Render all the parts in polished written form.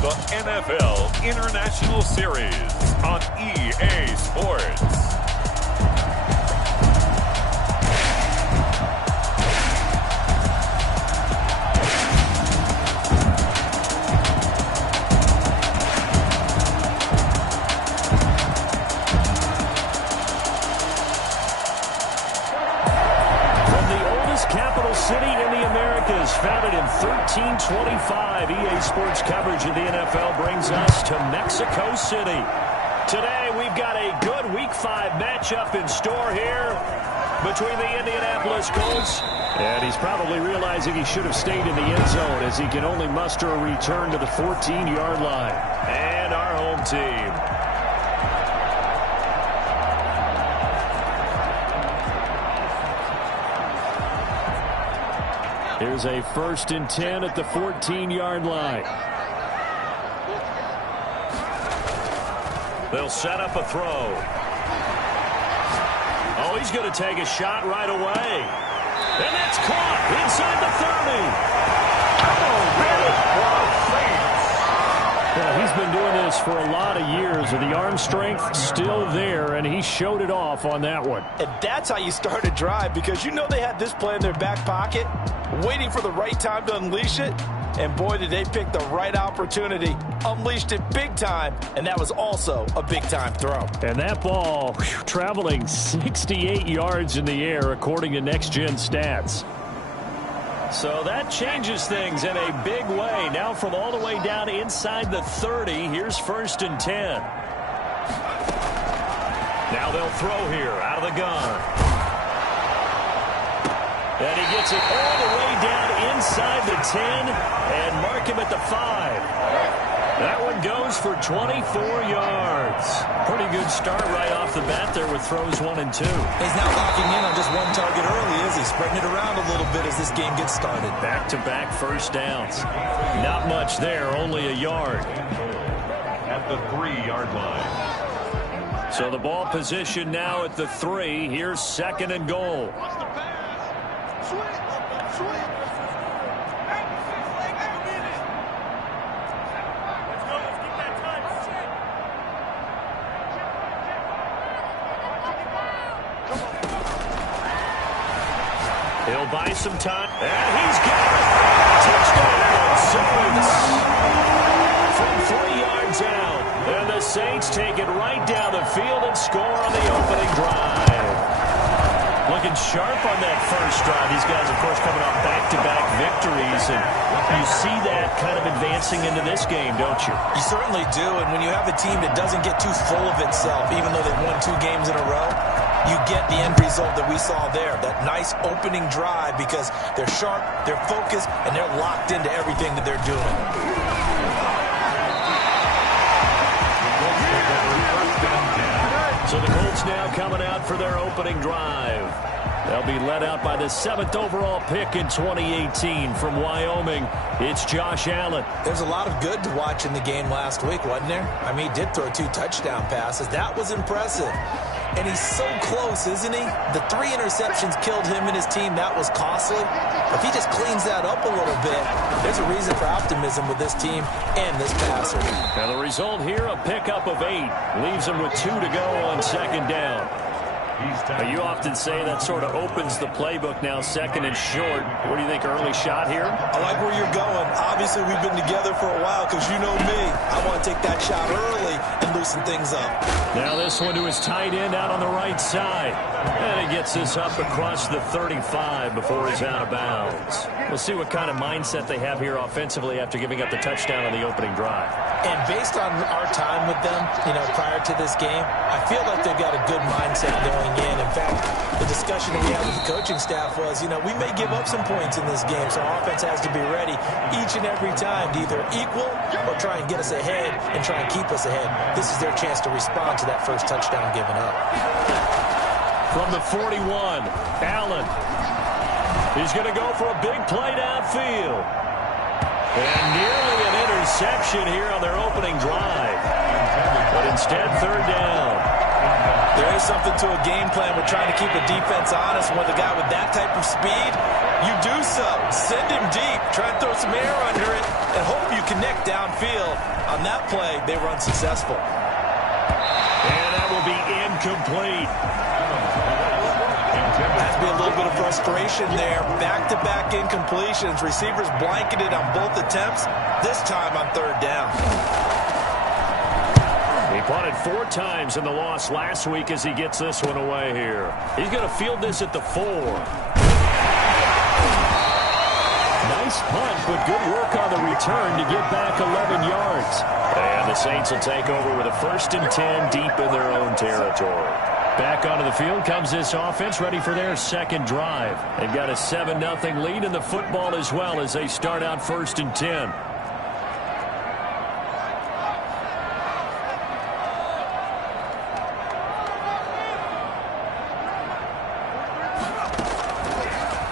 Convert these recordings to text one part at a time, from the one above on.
the NFL International Series on EA Sports. City in the Americas, founded in 1325. EA Sports coverage of the NFL brings us to Mexico City. Today, we've got a good Week 5 matchup in store here between the Indianapolis Colts. And he's probably realizing he should have stayed in the end zone as he can only muster a return to the 14-yard line. And our home team. Here's a 1st and 10 at the 14-yard line. They'll set up a throw. Oh, he's going to take a shot right away. And that's caught inside the 30. Oh, really? Well, he's been doing this for a lot of years, and the arm strength still there, and he showed it off on that one. And that's how you start a drive, because you know they had this play in their back pocket, waiting for the right time to unleash it. And boy, did they pick the right opportunity. Unleashed it big time, and that was also a big-time throw. And that ball traveling 68 yards in the air, according to Next Gen Stats. So that changes things in a big way. Now from all the way down inside the 30, here's 1st and 10. Now they'll throw here out of the gun. And he gets it all the way down inside the 10 and mark him at the 5. That one goes for 24 yards. Pretty good start right off the bat there with throws 1 and 2. He's now locking in on just one target early, is he? Spreading it around a little bit as this game gets started. Back-to-back first downs. Not much there, only a yard. At the 3-yard line. So the ball position now at the 3. Here's 2nd and goal. He'll buy some time, and he's got it. Touchdown, Saints. From 3 yards out, and the Saints take it right down the field and score on the opening drive. Looking sharp on that first drive. These guys, of course, coming off back-to-back victories, and you see that kind of advancing into this game, don't you? You certainly do, and when you have a team that doesn't get too full of itself, even though they've won 2 games in a row, you get the end result that we saw there, that nice opening drive, because they're sharp, they're focused, and they're locked into everything that they're doing. So the Colts now coming out for their opening drive. They'll be led out by the 7th overall pick in 2018 from Wyoming. It's Josh Allen. There's a lot of good to watch in the game last week, wasn't there? I mean, he did throw 2 touchdown passes. That was impressive. And he's so close, isn't he? The 3 interceptions killed him and his team. That was costly. If he just cleans that up a little bit, there's a reason for optimism with this team and this passer. And the result here, a pickup of 8. Leaves him with 2 to go on 2nd down. You often say that sort of opens the playbook now, 2nd and short. What do you think, early shot here? I like where you're going. Obviously, we've been together for a while because you know me. I want to take that shot early and loosen things up. Now this one to his tight end out on the right side. And he gets this up across the 35 before he's out of bounds. We'll see what kind of mindset they have here offensively after giving up the touchdown on the opening drive. And based on our time with them, prior to this game, I feel like they've got a good mindset going in. In fact, the discussion that we had with the coaching staff was, we may give up some points in this game, so our offense has to be ready each and every time to either equal or try and get us ahead and try and keep us ahead. This is their chance to respond to that first touchdown given up. From the 41, Allen. He's going to go for a big play downfield. And nearly an interception here on their opening drive. But instead, 3rd down. There is something to a game plan with trying to keep a defense honest. With a guy with that type of speed, you do so. Send him deep. Try and throw some air under it and hope you connect downfield. On that play, they run successful. And that will be incomplete. Has to be a little bit of frustration there. Back-to-back incompletions. Receivers blanketed on both attempts, this time on third down. He punted 4 times in the loss last week as he gets this one away here. He's going to field this at the 4. Nice punt, but good work on the return to get back 11 yards. And the Saints will take over with a 1st and 10 deep in their own territory. Back onto the field comes this offense, ready for their second drive. They've got a 7-0 lead in the football as well as they start out 1st and 10.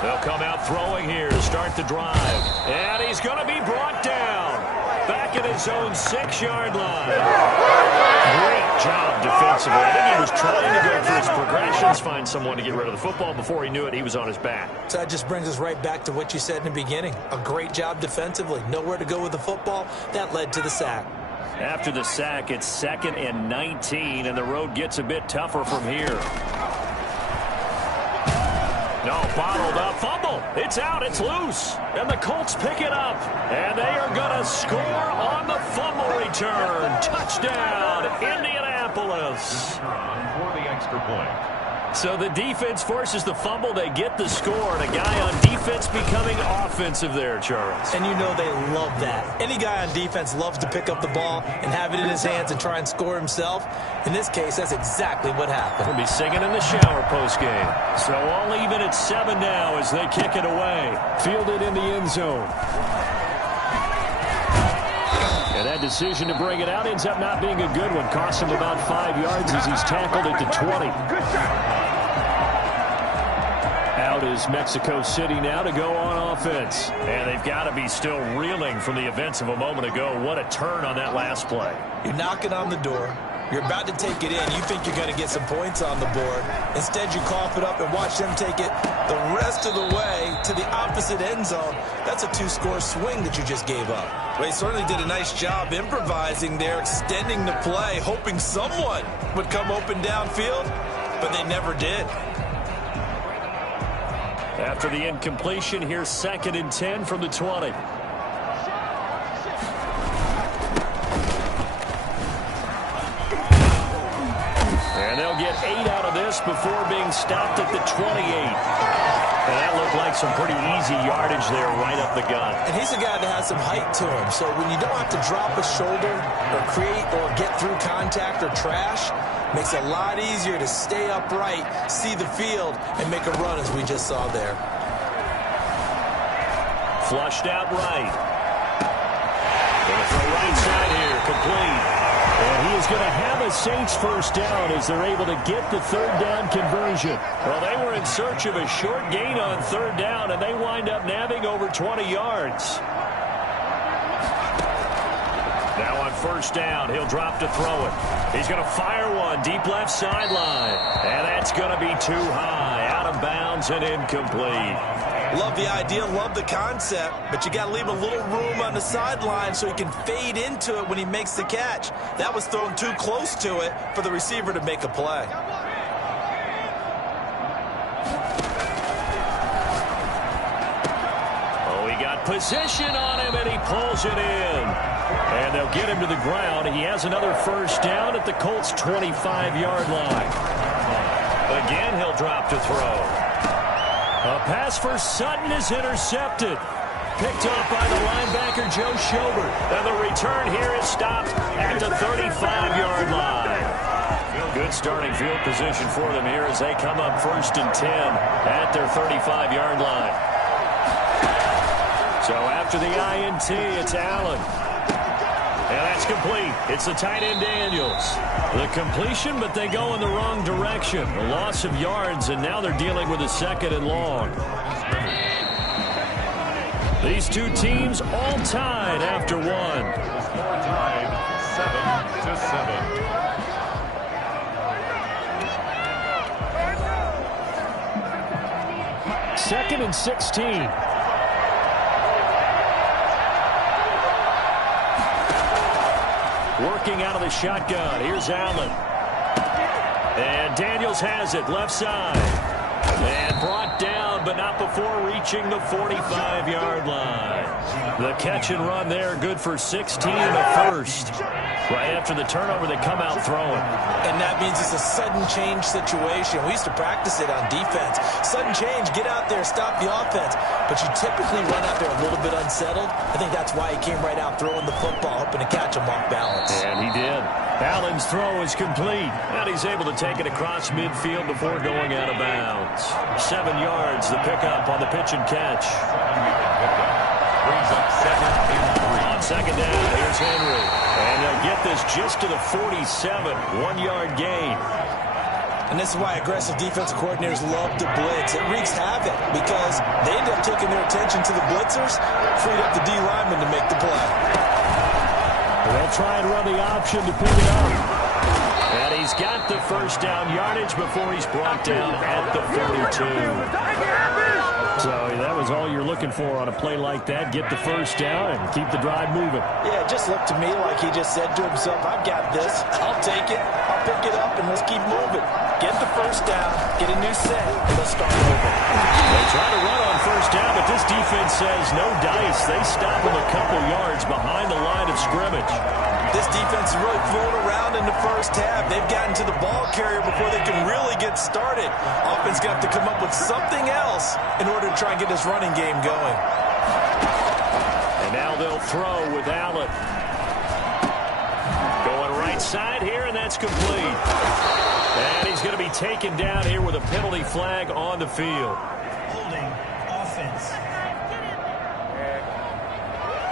They'll come out throwing here to start the drive. And he's going to be brought down. Back at his own 6-yard line. Great job defensively. I think he was trying to go through his progressions, find someone to get rid of the football. Before he knew it, he was on his back. So that just brings us right back to what you said in the beginning. A great job defensively. Nowhere to go with the football. That led to the sack. After the sack, it's 2nd and 19, and the road gets a bit tougher from here. No, bottled up. Fumble. It's out. It's loose. And the Colts pick it up. And they are going to score on the fumble return. Touchdown, Indianapolis. For the extra point. So the defense forces the fumble. They get the score. And a guy on defense becoming offensive there, Charles. And you know they love that. Any guy on defense loves to pick up the ball and have it in his hands and try and score himself. In this case, that's exactly what happened. We'll be singing in the shower postgame. So all even at 7 now as they kick it away. Fielded in the end zone. And that decision to bring it out ends up not being a good one. Costs him about 5 yards as he's tackled at the 20. Out is Mexico City now to go on offense. And they've got to be still reeling from the events of a moment ago. What a turn on that last play. You're knocking on the door. You're about to take it in. You think you're going to get some points on the board. Instead, you cough it up and watch them take it the rest of the way to the opposite end zone. That's a 2-score swing that you just gave up. Well, he certainly did a nice job improvising there, extending the play, hoping someone would come open downfield, but they never did. After the incompletion, here's 2nd and 10 from the 20. And they'll get 8 out of this before being stopped at the 28. And that looked like some pretty easy yardage there right up the gut. And he's a guy that has some height to him. So when you don't have to drop a shoulder or create or get through contact or trash, makes it a lot easier to stay upright, see the field, and make a run as we just saw there. Flushed out right. Going to throw right side here, complete. And he is going to have a Saints first down as they're able to get the 3rd down conversion. Well, they were in search of a short gain on 3rd down, and they wind up nabbing over 20 yards. Now on 1st down, he'll drop to throw it. He's going to fire one deep left sideline. And that's going to be too high, out of bounds and incomplete. Love the idea, love the concept, but you got to leave a little room on the sideline so he can fade into it when he makes the catch. That was thrown too close to it for the receiver to make a play. Oh, he got position on him, and he pulls it in. And they'll get him to the ground. He has another 1st down at the Colts' 25-yard line. Again, he'll drop to throw. A pass for Sutton is intercepted. Picked off by the linebacker, Joe Schobert. And the return here is stopped at the 35-yard line. Good starting field position for them here as they come up 1st and 10 at their 35-yard line. So after the INT, it's Allen. And that's complete. It's the tight end Daniels. The completion, but they go in the wrong direction. A loss of yards, and now they're dealing with a 2nd and long. These two teams all tied after one. Score time, 7-7. 2nd and 16. Working out of the shotgun. Here's Allen. And Daniels has it, left side. And brought down, but not before reaching the 45-yard line. The catch and run there, good for 16 and a first. Right after the turnover, they come out throwing. And that means it's a sudden change situation. We used to practice it on defense. Sudden change, get out there, stop the offense. But you typically run out there a little bit unsettled. I think that's why he came right out throwing the football, hoping to catch him off balance. And he did. Allen's throw is complete. And he's able to take it across midfield before going out of bounds. 7 yards, the pickup on the pitch and catch. Brings up 2nd and 3. On 2nd down, here's Henry. And they'll get this just to the 47, 1-yard gain. And this is why aggressive defensive coordinators love to blitz. It wreaks havoc because they end up taking their attention to the blitzers, freed up the D lineman to make the play. They'll try and run the option to pick it up. And he's got the first down yardage before he's brought down at the 32. So that was all you're looking for on a play like that. Get the first down and keep the drive moving. Yeah, it just looked to me like he just said to himself, I've got this. I'll take it. I'll pick it up, and let's keep moving. Get the first down, get a new set, and let's start moving. They try to run on first down, but this defense says no dice. They stop him a couple yards behind the line of scrimmage. This defense is really fooling around in the first half. They've gotten to the ball carrier before they can really get started. Offense got to come up with something else in order to try and get this running game going. And now they'll throw with Allen. Going right side here, and that's complete. And he's going to be taken down here with a penalty flag on the field. Holding offense.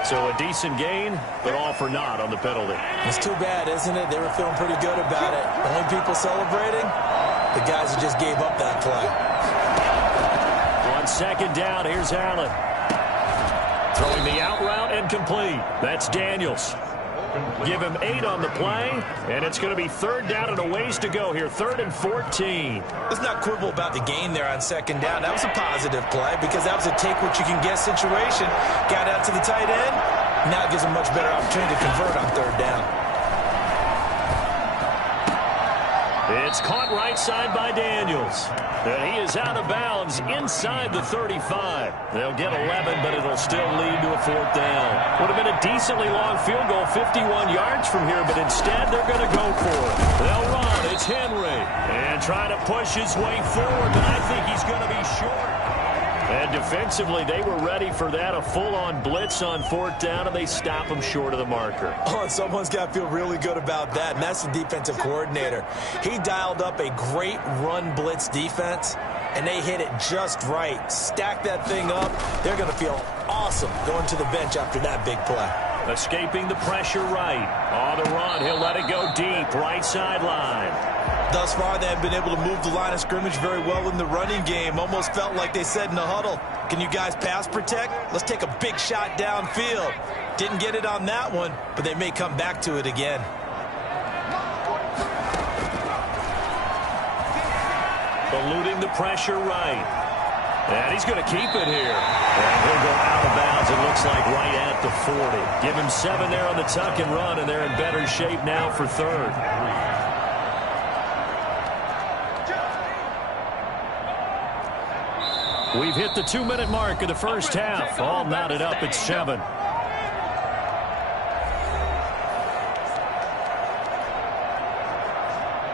So a decent gain, but all for naught on the penalty. It's too bad, isn't it? They were feeling pretty good about it. The only people celebrating, the guys who just gave up that play. On 2nd down, here's Allen. Throwing the out route and complete. That's Daniels. Give him 8 on the play, and it's going to be 3rd down and a ways to go here. 3rd and 14. Let's not quibble about the gain there on 2nd down. That was a positive play because that was a take-what-you-can-get situation. Got out to the tight end. Now it gives him a much better opportunity to convert on 3rd down. It's caught right side by Daniels. And he is out of bounds inside the 35. They'll get 11, but it'll still lead to a 4th down. Would have been a decently long field goal, 51 yards from here, but instead they're going to go for it. They'll run. It's Henry. And trying to push his way forward, but I think he's going to be short. And defensively, they were ready for that, a full-on blitz on 4th down, and they stop him short of the marker. Oh, and someone's got to feel really good about that, and that's the defensive coordinator. He dialed up a great run blitz defense, and they hit it just right. Stack that thing up. They're going to feel awesome going to the bench after that big play. Escaping the pressure right. On the run, he'll let it go deep, right sideline. Thus far, they have been able to move the line of scrimmage very well in the running game. Almost felt like they said in the huddle, can you guys pass protect? Let's take a big shot downfield. Didn't get it on that one, but they may come back to it again. Eluding the pressure right. And he's going to keep it here. And he'll go out of bounds, it looks like right at the 40. Give him 7 there on the tuck and run, and they're in better shape now for 3rd. We've hit the 2-minute mark of the first half. All knotted up at 7.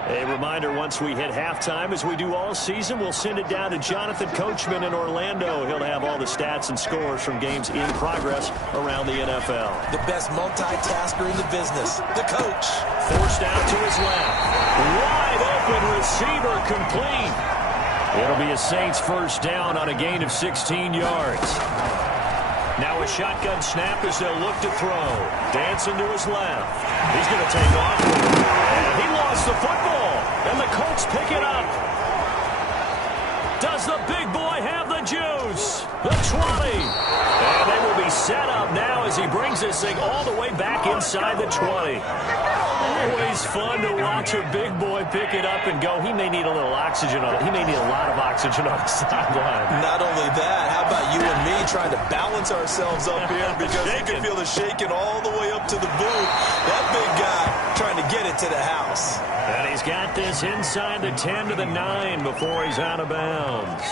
A reminder, once we hit halftime, as we do all season, we'll send it down to Jonathan Coachman in Orlando. He'll have all the stats and scores from games in progress around the NFL. The best multitasker in the business, the coach. Forced out to his left. Wide open receiver complete. It'll be a Saints first down on a gain of 16 yards. Now a shotgun snap as they'll look to throw. Dancing to his left. He's going to take off. And he lost the football. And the Colts pick it up. Does the big boy have the juice? The 20. And they will be set up now as he brings this thing all the way back inside the 20. Always fun to watch a big boy pick it up and go. He may need a little oxygen on it. He may need a lot of oxygen on the sideline. Not only that, how about you and me trying to balance ourselves up here because you can feel the shaking all the way up to the booth. That big guy trying to get it to the house. And he's got this inside the 10 to the 9 before he's out of bounds.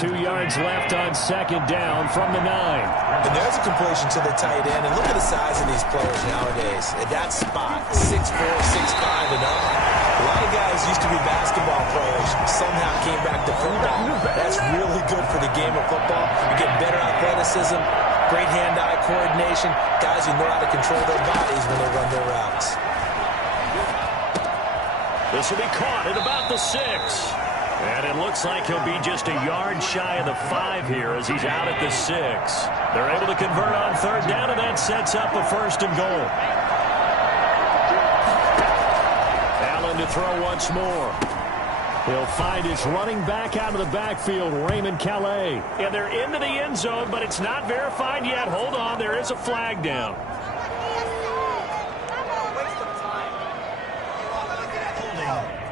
2 yards left on second down from the 9. And there's a completion to the tight end. And look at the size of these players nowadays. At that spot, 6'4", 6'5", and up. A lot of guys used to be basketball players, somehow came back to football. That's really good for the game of football. You get better athleticism, great hand-eye coordination, guys who know how to control their bodies when they run their routes. This will be caught at about the 6. And it looks like he'll be just a yard shy of the 5 here as he's out at the 6. They're able to convert on third down, and that sets up a 1st and goal. Allen to throw once more. He'll find his running back out of the backfield, Raymond Calais. And they're into the end zone, but it's not verified yet. Hold on, there is a flag down.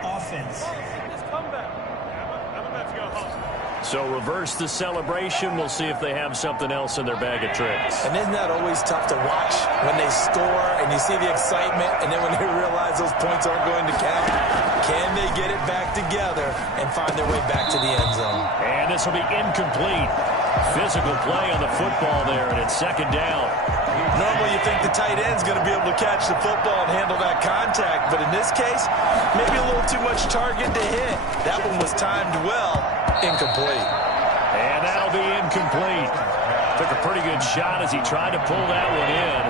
Offense. So reverse the celebration. We'll see if they have something else in their bag of tricks. And isn't that always tough to watch when they score and you see the excitement and then when they realize those points aren't going to count? Can they get it back together and find their way back to the end zone? And this will be incomplete. Physical play on the football there, and it's second down. Normally you think the tight end's going to be able to catch the football and handle that contact, but in this case, maybe a little too much target to hit. That one was timed well. Incomplete. And that'll be incomplete. Took a pretty good shot as he tried to pull that one in.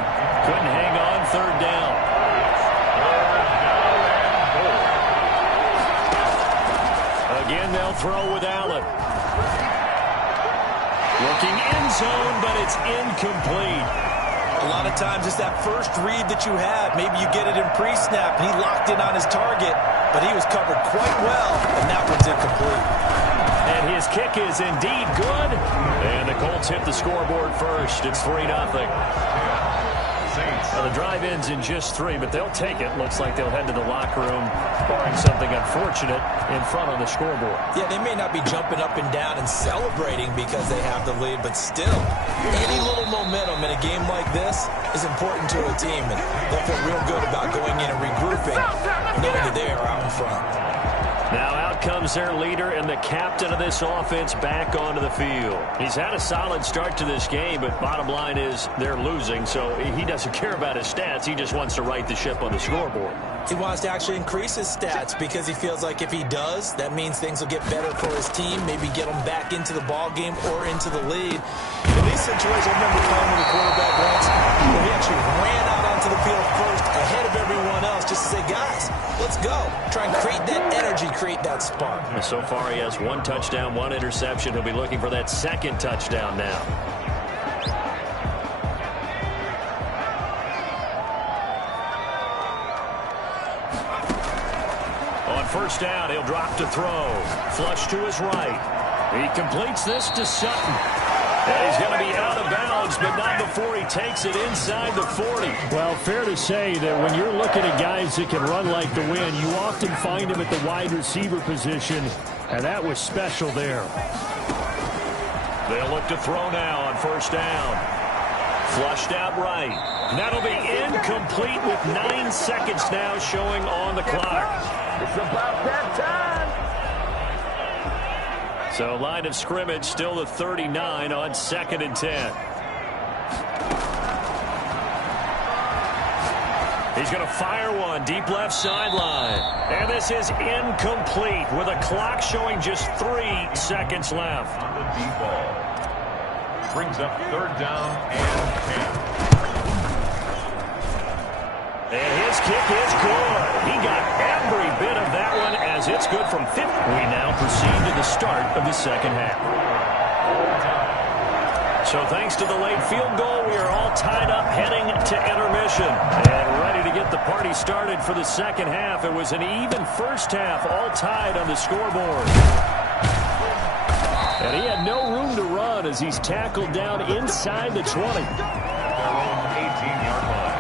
Couldn't hang on third down. Again, they'll throw with Allen. Looking end zone, but it's incomplete. A lot of times it's that first read that you have. Maybe you get it in pre-snap, and he locked in on his target, but he was covered quite well, and that one's incomplete. And his kick is indeed good. And the Colts hit the scoreboard first. It's 3-0. Now the drive ends in just 3, but they'll take it. Looks like they'll head to the locker room, barring something unfortunate in front on the scoreboard. Yeah, they may not be jumping up and down and celebrating because they have the lead, but still, any little momentum in a game like this is important to a team, and they'll feel real good about going in and regrouping, knowing that they are out in front. Now out comes their leader and the captain of this offense back onto the field. He's had a solid start to this game, but bottom line is they're losing, so he doesn't care about his stats. He just wants to right the ship on the scoreboard. He wants to actually increase his stats because he feels like if he does, that means things will get better for his team, maybe get them back into the ball game or into the lead. In these situations, I remember playing with a quarterback once where he actually ran out onto the field first ahead of everyone else just to say, guys, let's go. Try and create that energy, create that spark. So far, he has 1 touchdown, 1 interception. He'll be looking for that 2nd touchdown now. On first down, he'll drop to throw. Flush to his right. He completes this to Sutton. And he's going to be out of bounds, but not before he takes it inside the 40. Well, fair to say that when you're looking at guys that can run like the wind, you often find them at the wide receiver position, and that was special there. They'll look to throw now on first down. Flushed out right. That'll be incomplete with 9 seconds now showing on the clock. It's about that time. So line of scrimmage still the 39 on 2nd and 10. He's going to fire one deep left sideline. And this is incomplete with a clock showing just 3 seconds left. On the deep ball. Brings up third down and 10. And his kick is good. He got every bit of that one as it's good from 50. We now proceed to the start of the second half. So thanks to the late field goal, we are all tied up heading to intermission. And ready to get the party started for the second half. It was an even first half, all tied on the scoreboard. And he had no room to run as he's tackled down inside the 20. Their own 18-yard line.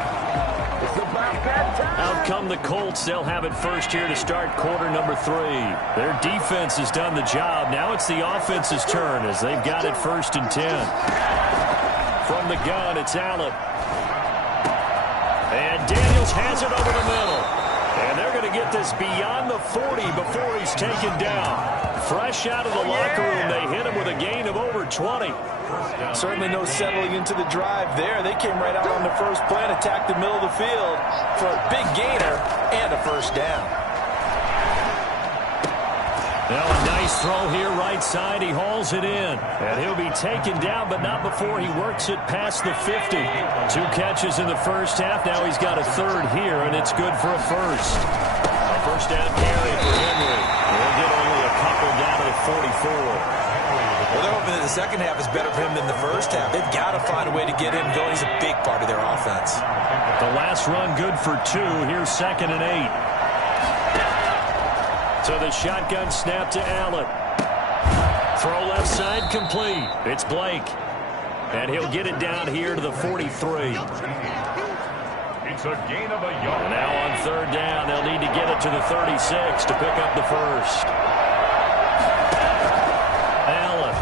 It's about Out come the Colts. They'll have it first here to start quarter number 3. Their defense has done the job. Now it's the offense's turn as they've got it first and 10. From the gun, it's Allen. And Daniels has it over the middle. And they're going to get this beyond the 40 before he's taken down. Fresh out of the locker room, they hit him with a gain of over 20. Certainly no settling into the drive there. They came right out on the first play and attacked the middle of the field for a big gainer and a first down. Now a nice throw here right side. He hauls it in. And he'll be taken down, but not before he works it past the 50. 2 catches in the first half. Now he's got a third here, and it's good for a first. A first down carry for Henry. He'll get only a couple down to the 44. Well, they're hoping that the second half is better for him than the first half. They've got to find a way to get him going. He's a big part of their offense. The last run good for 2. Here's 2nd and 8. So the shotgun snap to Allen. Throw left side complete. It's Blake. And he'll get it down here to the 43. It's a gain of a yard. Now on third down, they'll need to get it to the 36 to pick up the first. Allen.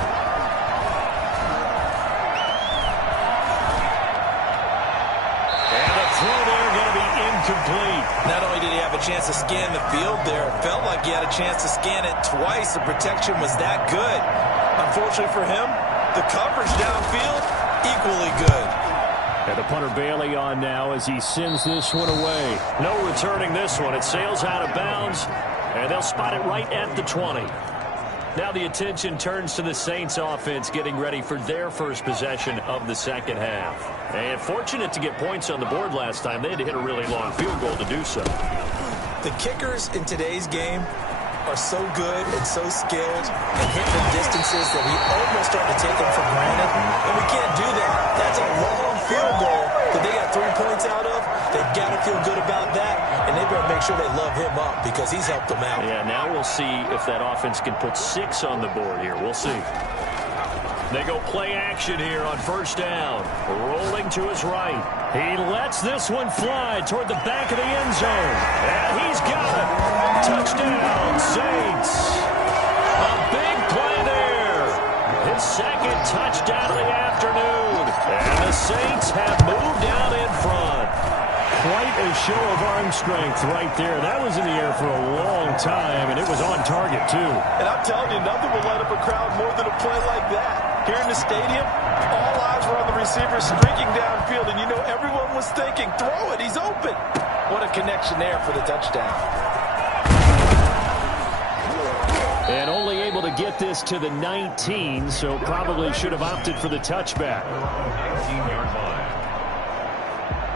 And the throw there going to be incomplete. Not only did he have a chance to scan the field there, it felt like he had a chance to scan it twice. The protection was that good. Unfortunately for him, the coverage downfield, equally good. And the punter Bailey on now as he sends this one away. No returning this one. It sails out of bounds, and they'll spot it right at the 20. Now the attention turns to the Saints offense getting ready for their first possession of the second half. And fortunate to get points on the board last time. They had to hit a really long field goal to do so. The kickers in today's game are so good and so skilled and hit from distances that we almost start to take them for granted. And we can't do that. That's a long field goal that they got 3 points out of. They've got to feel good about that, and they better make sure they love him up because he's helped them out. Yeah, now we'll see if that offense can put 6 on the board here. We'll see. They go play action here on first down. Rolling to his right. He lets this one fly toward the back of the end zone. And he's got it. Touchdown, Saints. A big play there. His second touchdown of the afternoon. And the Saints have moved out in front. Quite a show of arm strength right there. That was in the air for a long time, and it was on target, too. And I'm telling you, nothing will light up a crowd more than a play like that. Here in the stadium, all eyes were on the receiver streaking downfield, and you know everyone was thinking, throw it, he's open. What a connection there for the touchdown. And only able to get this to the 19, so probably should have opted for the touchback. 19-yard line.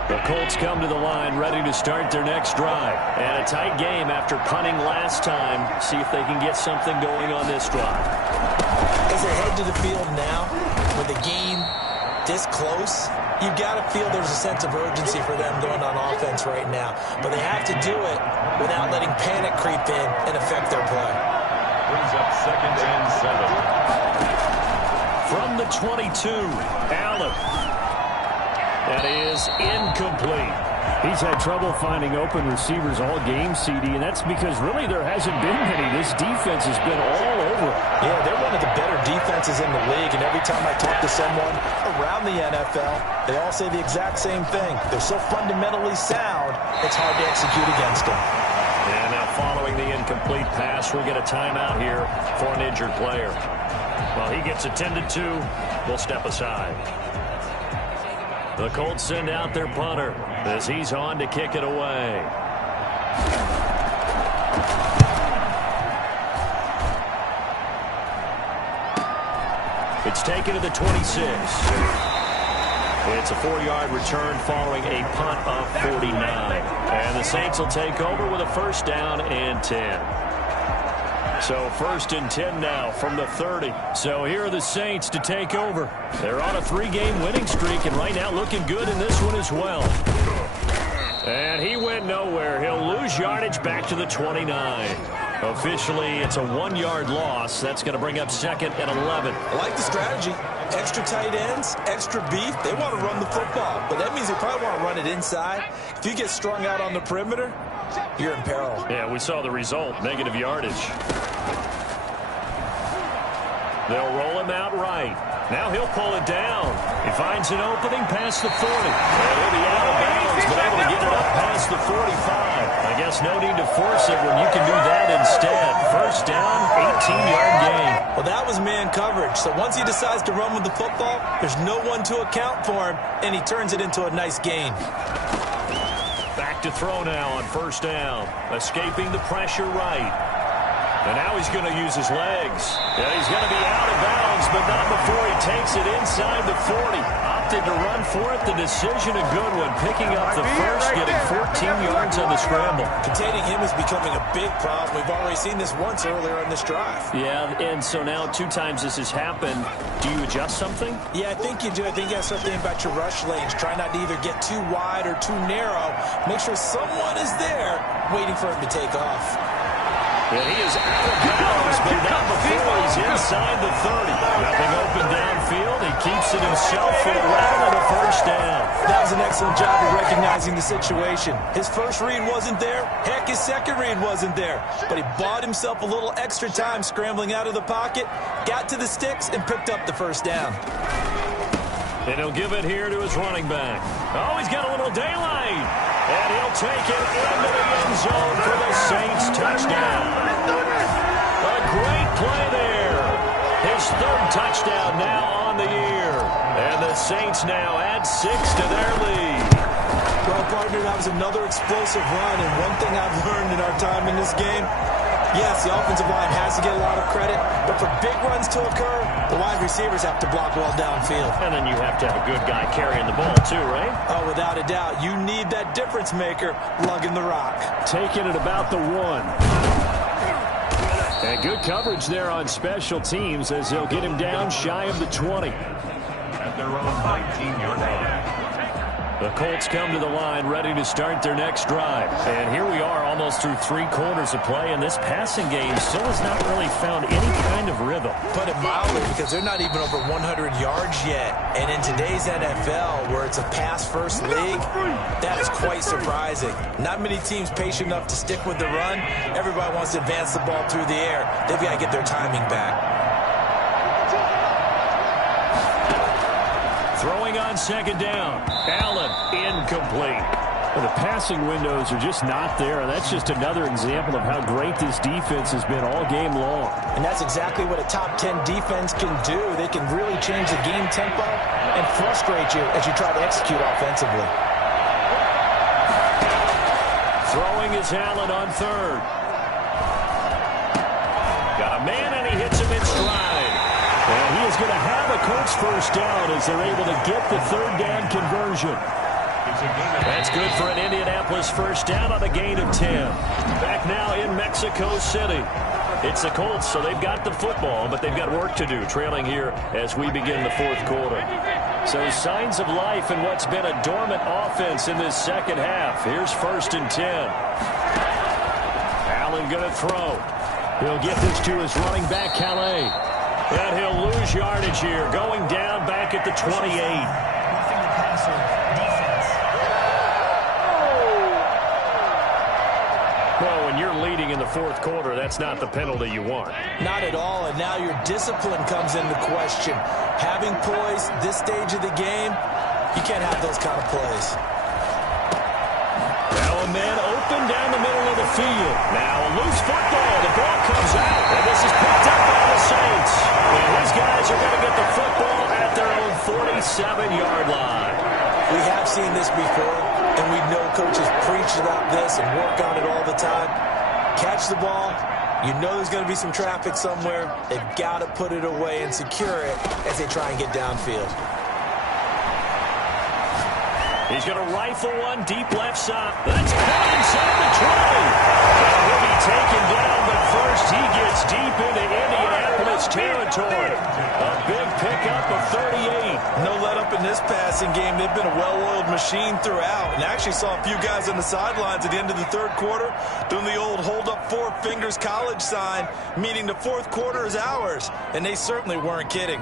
The Colts come to the line ready to start their next drive. And a tight game after punting last time. See if they can get something going on this drive. As they head to the field now, with the game this close, you've got to feel there's a sense of urgency for them going on offense right now. But they have to do it without letting panic creep in and affect their play. Brings up 2nd and 7. From the 22, Allen. That is incomplete. He's had trouble finding open receivers all game, CD, and that's because really there hasn't been many. This defense has been all over it. Yeah, they're one of the better defenses in the league, and every time I talk to someone around the NFL, they all say the exact same thing. They're so fundamentally sound, it's hard to execute against them. And now following the incomplete pass, we'll get a timeout here for an injured player. While he gets attended to, we'll step aside. The Colts send out their punter as he's on to kick it away. It's taken to the 26. It's a 4-yard return following a punt of 49. And the Saints will take over with a first down and 10. So 1st and 10 now from the 30. So here are the Saints to take over. They're on a 3-game winning streak, and right now looking good in this one as well. And he went nowhere. He'll lose yardage back to the 29. Officially, it's a 1-yard loss. That's going to bring up 2nd and 11. I like the strategy. Extra tight ends, extra beef. They want to run the football, but that means they probably want to run it inside. If you get strung out on the perimeter, you're in peril. Yeah, we saw the result, negative yardage. They'll roll him out right. Now he'll pull it down. He finds an opening past the 40. He'll be out of bounds, but able to get it up past the 45. I guess no need to force it when you can do that instead. First down, 18-yard gain. Well, that was man coverage. So once he decides to run with the football, there's no one to account for him, and he turns it into a nice gain. Back to throw now on first down. Escaping the pressure right. And now he's going to use his legs. Yeah, he's going to be out of bounds, but not before he takes it inside the 40. Opted to run for it. The decision a good one. Picking up the first, getting 14 yards on the scramble. Containing him is becoming a big problem. We've already seen this once earlier in this drive. Yeah, and so now 2 times this has happened. Do you adjust something? Yeah, I think you do. I think you got to start thinking about your rush lanes. Try not to either get too wide or too narrow. Make sure someone is there waiting for him to take off. And he is out of bounds, but not before he's inside the 30. Nothing open downfield. He keeps it himself for a round and a first down. That was an excellent job of recognizing the situation. His first read wasn't there. Heck, his second read wasn't there. But he bought himself a little extra time scrambling out of the pocket, got to the sticks, and picked up the first down. And he'll give it here to his running back. Oh, he's got a little daylight. And he'll take it into the end zone for the Saints touchdown. A great play there. His 3rd touchdown now on the year. And the Saints now add 6 to their lead. Well, partner, that was another explosive run. And one thing I've learned in our time in this game, yes, the offensive line has to get a lot of credit, but for big runs to occur, the wide receivers have to block well downfield. And then you have to have a good guy carrying the ball too, right? Oh, without a doubt. You need that difference maker lugging the rock. Taking it about the 1. And good coverage there on special teams as they'll get him down shy of the 20. At their own 19-yard line. The Colts come to the line ready to start their next drive. And here we are almost through 3 quarters of play, and this passing game still has not really found any kind of rhythm. Put it mildly, because they're not even over 100 yards yet. And in today's NFL, where it's a pass-first league, that is quite surprising. Not many teams patient enough to stick with the run. Everybody wants to advance the ball through the air. They've got to get their timing back. Throwing on second down. Allen, incomplete. Well, the passing windows are just not there, and that's just another example of how great this defense has been all game long. And that's exactly what a top 10 defense can do. They can really change the game tempo and frustrate you as you try to execute offensively. Throwing is Allen on 3rd. Got a man, and he hits him in stride. And he is going to have a Colts first down as they're able to get the 3rd down conversion. That's good for an Indianapolis first down on a gain of 10. Back now in Mexico City. It's the Colts, so they've got the football, but they've got work to do, trailing here as we begin the 4th quarter. So signs of life in what's been a dormant offense in this second half. Here's 1st and 10. Allen going to throw. He'll get this to his running back, Calais. And he'll lose yardage here, going down back at the 28. Well, when you're leading in the 4th quarter, that's not the penalty you want. Not at all, and now your discipline comes into question. Having poise this stage of the game, you can't have those kind of plays. Now a man open down the middle of the field. Now a loose football. The ball comes out, and this is picked up by the Saints. And these guys are going to get the football at their own 47-yard line. We have seen this before, and we know coaches preach about this and work on it all the time. Catch the ball. You know there's going to be some traffic somewhere. They've got to put it away and secure it as they try and get downfield. He's going to rifle one deep left side. That's caught inside the 20. And he'll be taken down, but first he gets deep into Indianapolis territory. territory. A big pickup of 38. No let up in this passing game. They've been a well-oiled machine throughout. And actually saw a few guys on the sidelines at the end of the third quarter doing the old hold up four fingers college sign, meaning the fourth quarter is ours. And they certainly weren't kidding.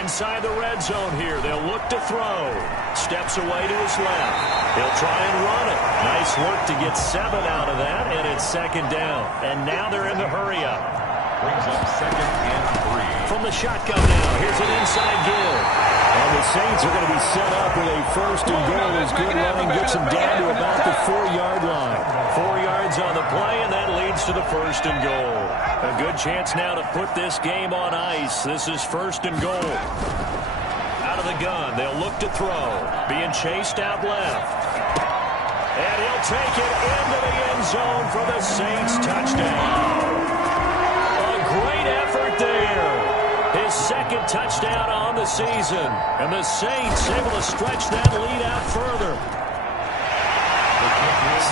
Inside the red zone here, they'll look to throw. Steps away to his left. He'll try and run it. Nice work to get 7 out of that, and it's second down. And now they're in the hurry-up. Brings up 2nd and 3. From the shotgun now, here's an inside give. And the Saints are going to be set up with a 1st and goal as good running gets them down to about the 4-yard line. 4 yards on the play, and that leads to the 1st and goal. A good chance now to put this game on ice. This is 1st and goal. Out of the gun, they'll look to throw. Being chased out left. And he'll take it into the end zone for the Saints touchdown. A great effort there. His 2nd touchdown on the season. And the Saints able to stretch that lead out further.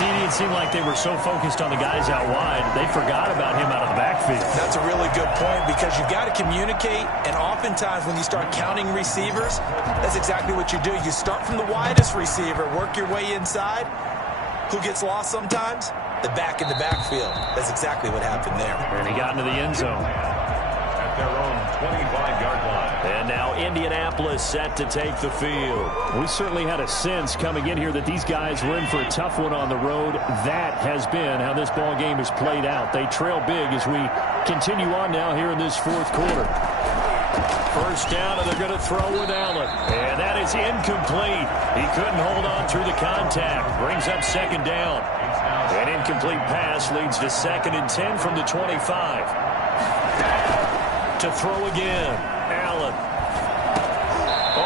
It seemed like they were so focused on the guys out wide, they forgot about him out of the backfield. That's a really good point because you've got to communicate, and oftentimes when you start counting receivers, that's exactly what you do. You start from the widest receiver, work your way inside. Who gets lost sometimes? The back in the backfield. That's exactly what happened there. And he got into the end zone. At their own 25-yard line. And now Indianapolis set to take the field. We certainly had a sense coming in here that these guys were in for a tough one on the road. That has been how this ball game has played out. They trail big as we continue on now here in this 4th quarter. 1st down, and they're going to throw with Allen. And that is incomplete. He couldn't hold on through the contact. Brings up 2nd down. An incomplete pass leads to 2nd and 10 from the 25. To throw again. Allen.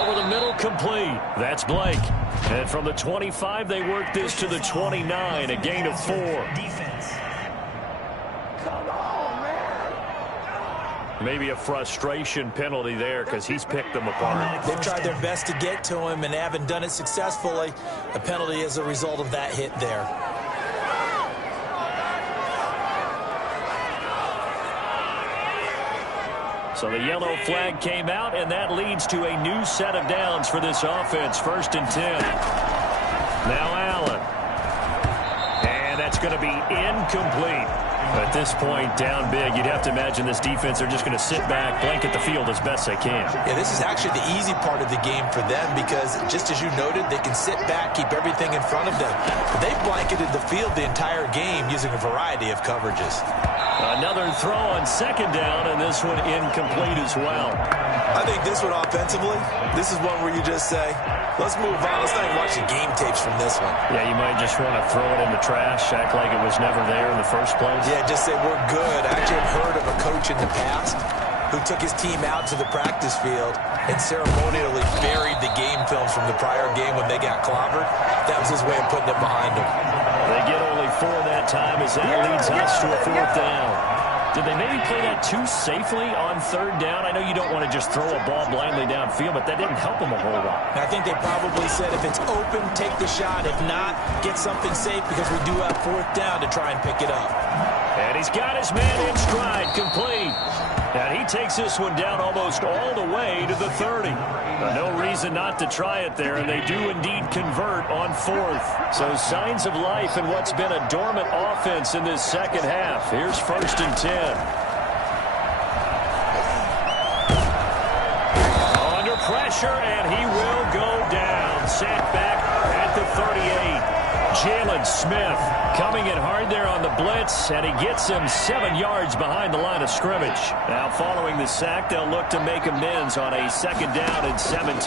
Over the middle, complete. That's Blake. And from the 25, they work this to the 29, a gain of 4. Maybe a frustration penalty there because he's picked them apart. They've tried their best to get to him and haven't done it successfully. A penalty is a result of that hit there. So the yellow flag came out, and that leads to a new set of downs for this offense. 1st and 10. Now Allen. And that's going to be incomplete. At this point, down big, you'd have to imagine this defense are just going to sit back, blanket the field as best they can. Yeah, this is actually the easy part of the game for them because, just as you noted, they can sit back, keep everything in front of them. They've blanketed the field the entire game using a variety of coverages. Another throw on 2nd down, and this one incomplete as well. I think this one offensively, this is one where you just say, let's move on. Let's not even watch the game tapes from this one. Yeah, you might just want to throw it in the trash, act like it was never there in the first place. Yeah, just say we're good. I actually have heard of a coach in the past who took his team out to the practice field and ceremonially buried the game films from the prior game when they got clobbered. That was his way of putting it behind them. They get only 4 that time as that leads us to a 4th down. Did they maybe play that too safely on 3rd down? I know you don't want to just throw a ball blindly downfield, but that didn't help them a whole lot. I think they probably said if it's open, take the shot. If not, get something safe because we do have 4th down to try and pick it up. And he's got his man in stride, complete. And he takes this one down almost all the way to the 30. No reason not to try it there, and they do indeed convert on 4th. So signs of life in what's been a dormant offense in this 2nd half. Here's 1st and 10. Under pressure, and he will go down. Sacked back at the 38. Jalen Smith coming in hard there on the blitz, and he gets him 7 yards behind the line of scrimmage. Now following the sack, they'll look to make amends on a 2nd down and 17.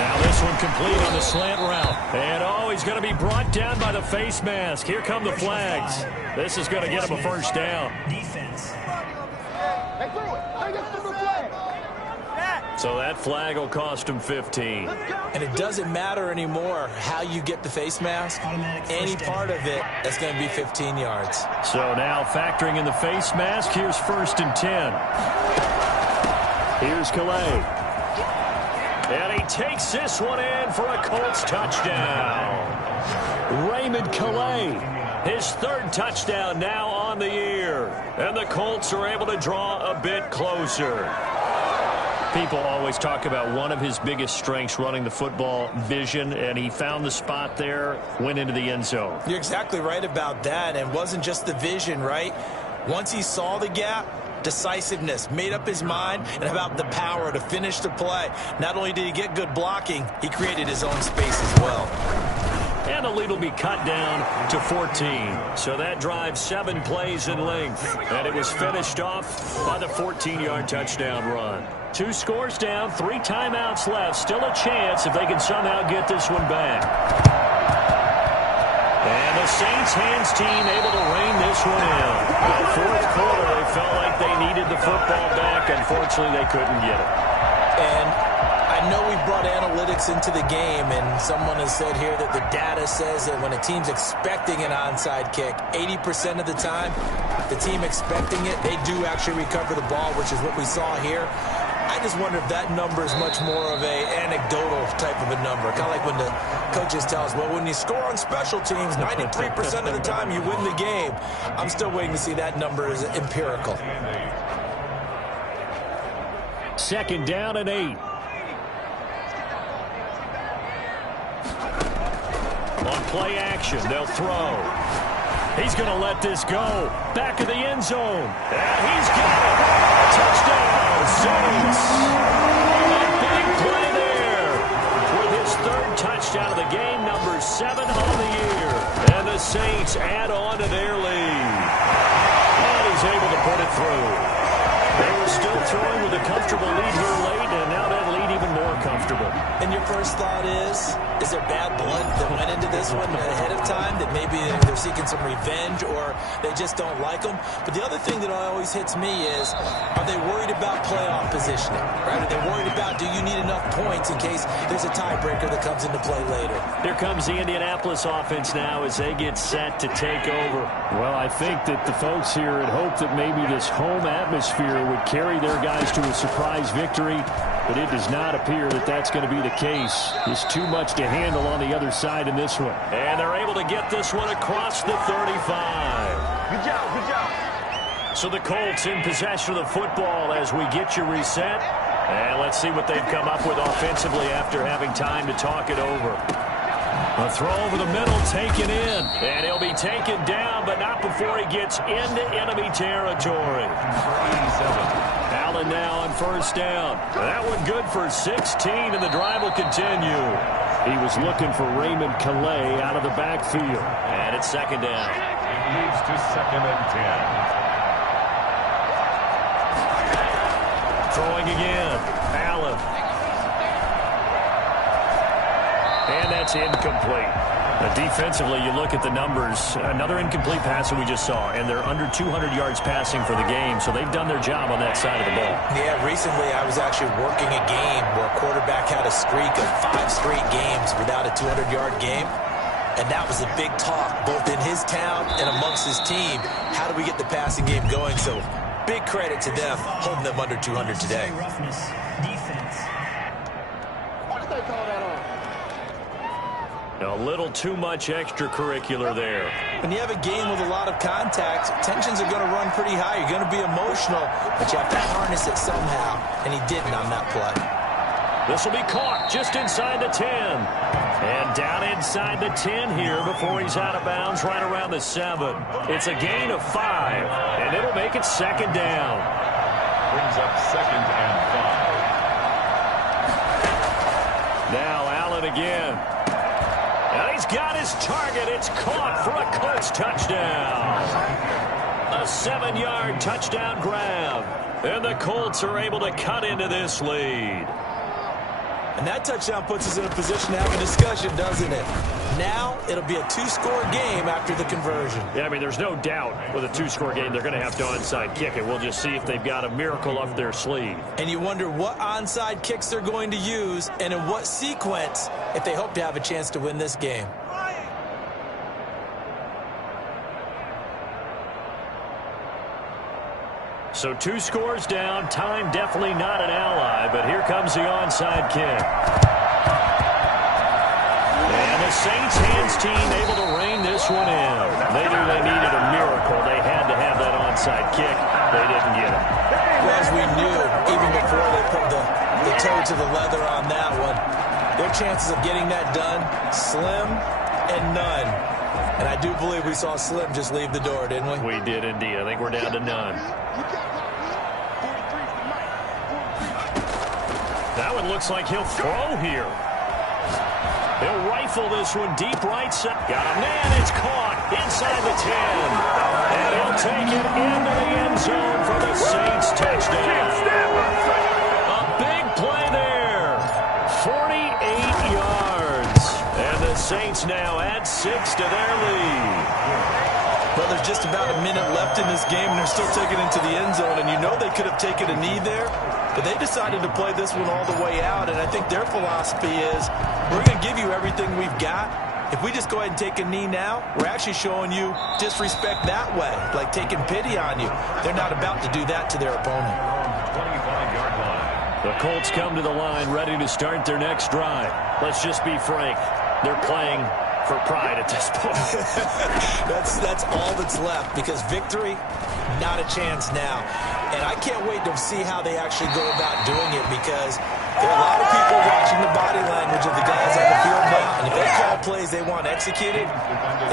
Now this one complete on the slant route. And he's going to be brought down by the face mask. Here come the flags. This is going to get him a 1st down. Defense. So that flag will cost him 15. And it doesn't matter anymore how you get the face mask. Any part of it, that's going to be 15 yards. So now factoring in the face mask, here's 1st and 10. Here's Calais. And he takes this one in for a Colts touchdown. Raymond Calais His third touchdown now on the year. And the Colts are able to draw a bit closer. People always talk about one of his biggest strengths running the football, vision, and he found the spot there, went into the end zone. You're exactly right about that, and it wasn't just the vision, right? Once he saw the gap, decisiveness, made up his mind, and about the power to finish the play. Not only did he get good blocking, he created his own space as well. And the lead will be cut down to 14. So that drive 7 plays in length. And it was finished off by the 14-yard touchdown run. 2 scores down, 3 timeouts left. Still a chance if they can somehow get this one back. And the Saints hands team able to rein this one in. The fourth quarter, they felt like they needed the football back. Unfortunately, they couldn't get it. And I know we brought analytics into the game, and someone has said here that the data says that when a team's expecting an onside kick, 80% of the time, the team expecting it, they do actually recover the ball, which is what we saw here. I just wonder if that number is much more of a anecdotal type of a number. Kind of like when the coaches tell us, well, when you score on special teams, 93% of the time you win the game. I'm still waiting to see that number is empirical. 2nd down and 8. On play action, they'll throw. He's going to let this go. Back of the end zone. And he's got it. Touchdown, Saints. A big play there. With his 3rd touchdown of the game, number 7 on the year. And the Saints add on to their lead. And he's able to put it through. They were still throwing with a comfortable lead here late, and now that lead even more comfortable. And your first thought is there bad blood that went into this one ahead of time, that maybe they're seeking some revenge or they just don't like them? But the other thing that always hits me is, are they worried about playoff positioning? Right? Are they worried about, do you need enough points in case there's a tiebreaker that comes into play later? Here comes the Indianapolis offense now as they get set to take over. Well, I think that the folks here had hoped that maybe this home atmosphere would carry their guys to a surprise victory, but it does not appear that that's going to be the case. There's too much to handle on the other side in this one. And they're able to get this one across the 35. Good job, good job. So the Colts in possession of the football as we get you reset. And let's see what they've come up with offensively after having time to talk it over. A throw over the middle, taken in. And he'll be taken down, but not before he gets into enemy territory. Allen now on 1st down. That one good for 16, and the drive will continue. He was looking for Raymond Calais out of the backfield. And it's 2nd down. It leads to 2nd and 10. Throwing again. Allen. And that's incomplete. Defensively, you look at the numbers. Another incomplete pass that we just saw, and they're under 200 yards passing for the game, so they've done their job on that side of the ball. Yeah, recently I was actually working a game where a quarterback had a streak of 5 straight games without a 200-yard game, and that was a big talk both in his town and amongst his team. How do we get the passing game going? So big credit to them holding them under 200 today. A little too much extracurricular there. When you have a game with a lot of contact, tensions are going to run pretty high. You're going to be emotional, but you have to harness it somehow, and he didn't on that play. This will be caught just inside the 10. And down inside the 10 here before he's out of bounds right around the 7. It's a gain of 5, and it'll make it 2nd down. Brings up 2nd and 5. Now Allen again. And he's got his target. It's caught for a Colts touchdown. A 7-yard touchdown grab. And the Colts are able to cut into this lead. And that touchdown puts us in a position to have a discussion, doesn't it? Now it'll be a 2-score game after the conversion. Yeah, I mean, there's no doubt with a 2-score game they're going to have to onside kick it. We'll just see if they've got a miracle up their sleeve. And you wonder what onside kicks they're going to use and in what sequence if they hope to have a chance to win this game. So 2 scores down. Time definitely not an ally, but here comes the onside kick. And the Saints hands team able to rein this this one in. They knew they needed a miracle. They had to have that onside kick. They didn't get it. Well, as we knew, even before they put the toe to the leather on that one, their chances of getting that done, slim and none. And I do believe we saw Slim just leave the door, didn't we? We did indeed. I think we're down to none. That one looks like he'll throw here. He'll rifle this one deep right side. Got a man. It's caught inside the 10. And he'll take it into the end zone for the Saints touchdown. A big play there. 48 yards. And the Saints now add 6 to their lead. Well, there's just about a minute left in this game, and they're still taking it into the end zone. And you know they could have taken a knee there, but they decided to play this one all the way out. And I think their philosophy is, we're going to give you everything we've got. If we just go ahead and take a knee now, we're actually showing you disrespect that way, like taking pity on you. They're not about to do that to their opponent. The Colts come to the line ready to start their next drive. Let's just be frank. They're playing for pride at this point. That's all that's left, because victory, not a chance now. And I can't wait to see how they actually go about doing it, because there are a lot of people watching the body language of the guys on the field now. And if they call plays they want executed,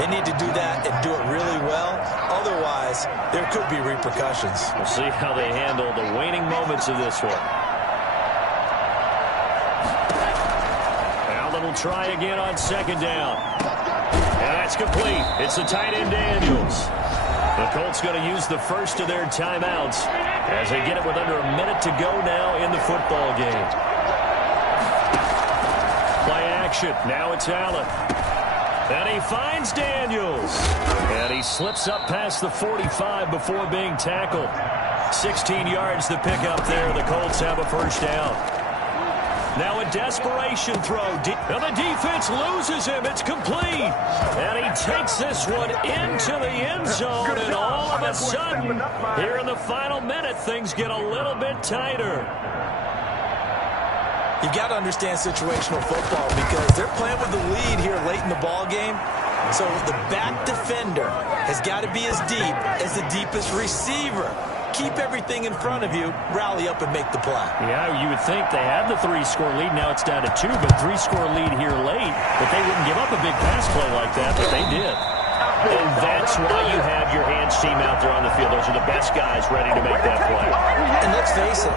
they need to do that and do it really well. Otherwise, there could be repercussions. We'll see how they handle the waning moments of this one. Allen will try again on second down. And that's complete. It's the tight end Daniels. The Colts going to use the first of their timeouts as they get it with under a minute to go now in the football game. Play action. Now it's Allen. And he finds Daniels. And he slips up past the 45 before being tackled. 16 yards to pick up there. The Colts have a first down. Now a desperation throw. And the defense loses him. It's complete. And he takes this one into the end zone. And all of a sudden, here in the final minute, things get a little bit tighter. You've got to understand situational football, because they're playing with the lead here late in the ball game. So the back defender has got to be as deep as the deepest receiver. Keep everything in front of you, rally up and make the play. Yeah, you would think they had the 3-score lead. Now it's down to 2, but 3-score lead here late. But they wouldn't give up a big pass play like that, but they did. And that's why you have your hands team out there on the field. Those are the best guys ready to make that play. And let's face it,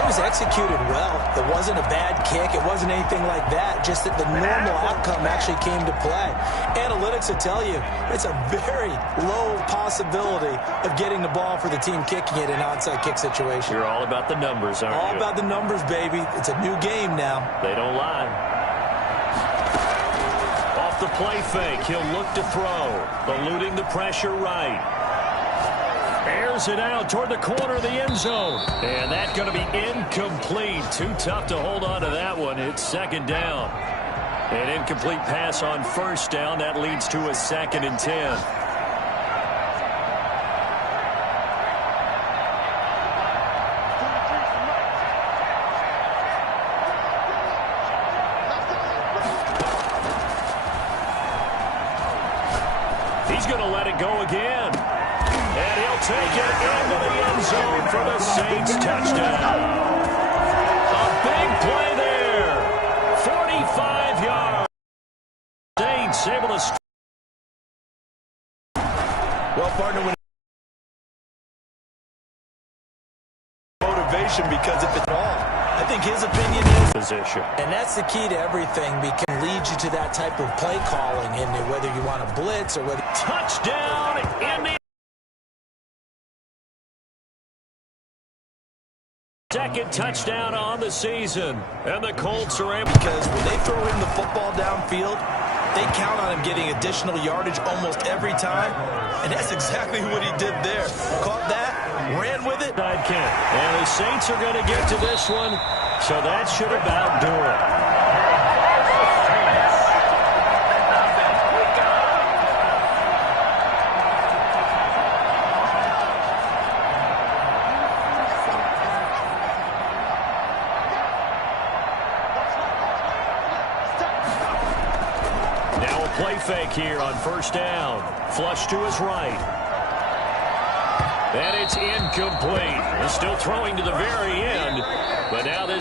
it was executed well. It wasn't a bad kick. It wasn't anything like that. Just that the normal outcome actually came to play. Analytics will tell you it's a very low possibility of getting the ball for the team kicking it in an onside kick situation. You're all about the numbers, aren't you? All about the numbers, baby. It's a new game now. They don't lie. Off the play fake, he'll look to throw. Eluding the pressure right. Airs it out toward the corner of the end zone. And that's going to be incomplete. Too tough to hold on to that one. It's second down. An incomplete pass on first down. That leads to a 2nd and 10. He's going to let it go again. And he'll take it into the end zone for the Saints touchdown. A big play there. 45 yards. Saints able to... Well, partner, when motivation, because if it's all, I think his opinion is position. And that's the key to everything. We can lead you to that type of play calling, and whether you want to blitz or whether... Touchdown, Indy. Second touchdown on the season. And the Colts are able... Because when they throw him the football downfield, they count on him getting additional yardage almost every time. And that's exactly what he did there. Caught that, ran with it. And the Saints are going to get to this one, so that should about do it. play fake here on first down. Flush to his right. And it's incomplete. He's still throwing to the very end. But now this